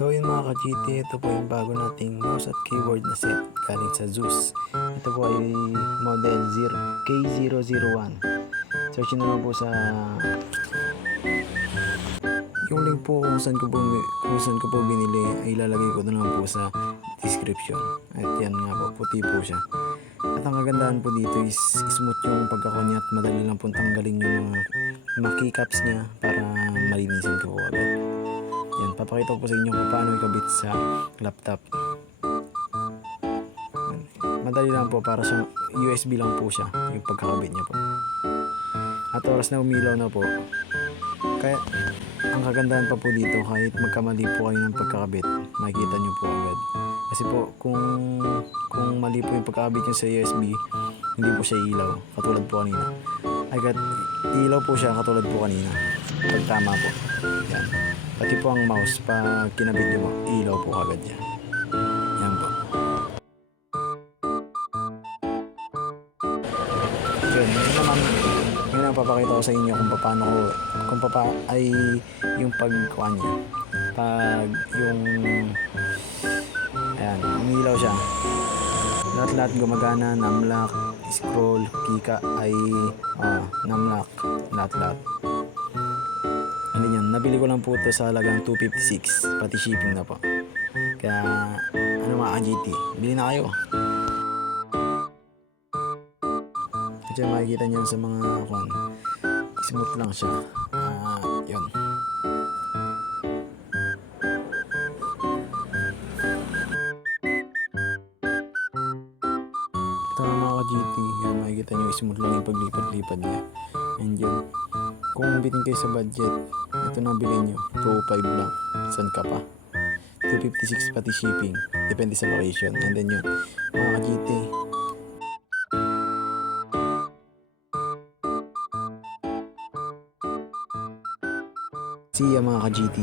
So yun mga ka-GT, ito po yung bago nating mouse at keyboard na set galing sa Zeus. Ito po ay model K001. Search nyo naman po sa yung link po kung saan ko po binili ay ilalagay ko na lang po sa description. At yan nga po, puti po siya. At ang kagandahan po dito is smooth yung pagkakunya at madali lang po tanggalin yung mga keycaps niya para malinisan ko po agad. Yan, papakita ko po sa inyo kung paano ikabit sa laptop. Madali lang po, para sa USB lang po siya yung pagkakabit niya po. At oras na umilaw na po, kaya ang kagandahan pa po dito, kahit magkamali po kayo ng pagkakabit, makikita nyo po agad. Kasi po kung mali po yung pagkakabit nyo sa USB, hindi po siya ilaw katulad po kanina. Ilaw po siya katulad po kanina pag tama po. Yan. Pati po ang mouse, pag kinabit nyo, ilaw po agad yan. Yan po. Yun ang papakita ko sa inyo kung paano ay yung pagkuha niya. Pag yung ayan, umilaw siya. Lahat gumagana, numlock, scroll, kika ay numlock, lahat. Ano yan, nabili ko lang po ito sa halagang 256, pati shipping na po. Kaya ano mga ka-GT, bili na kayo. Kasi makikita nyo sa mga smooth lang siya. Yun. Ito mga ka-GT, yan, makikita nyo smooth lang yung paglipat-lipat niya. And yun, kung bitin kayo sa budget, ito na bilhin nyo, 205 lang. San ka pa? 256 pati shipping, depende sa location. And then yun, mga ka-GT, see ya mga ka-GT.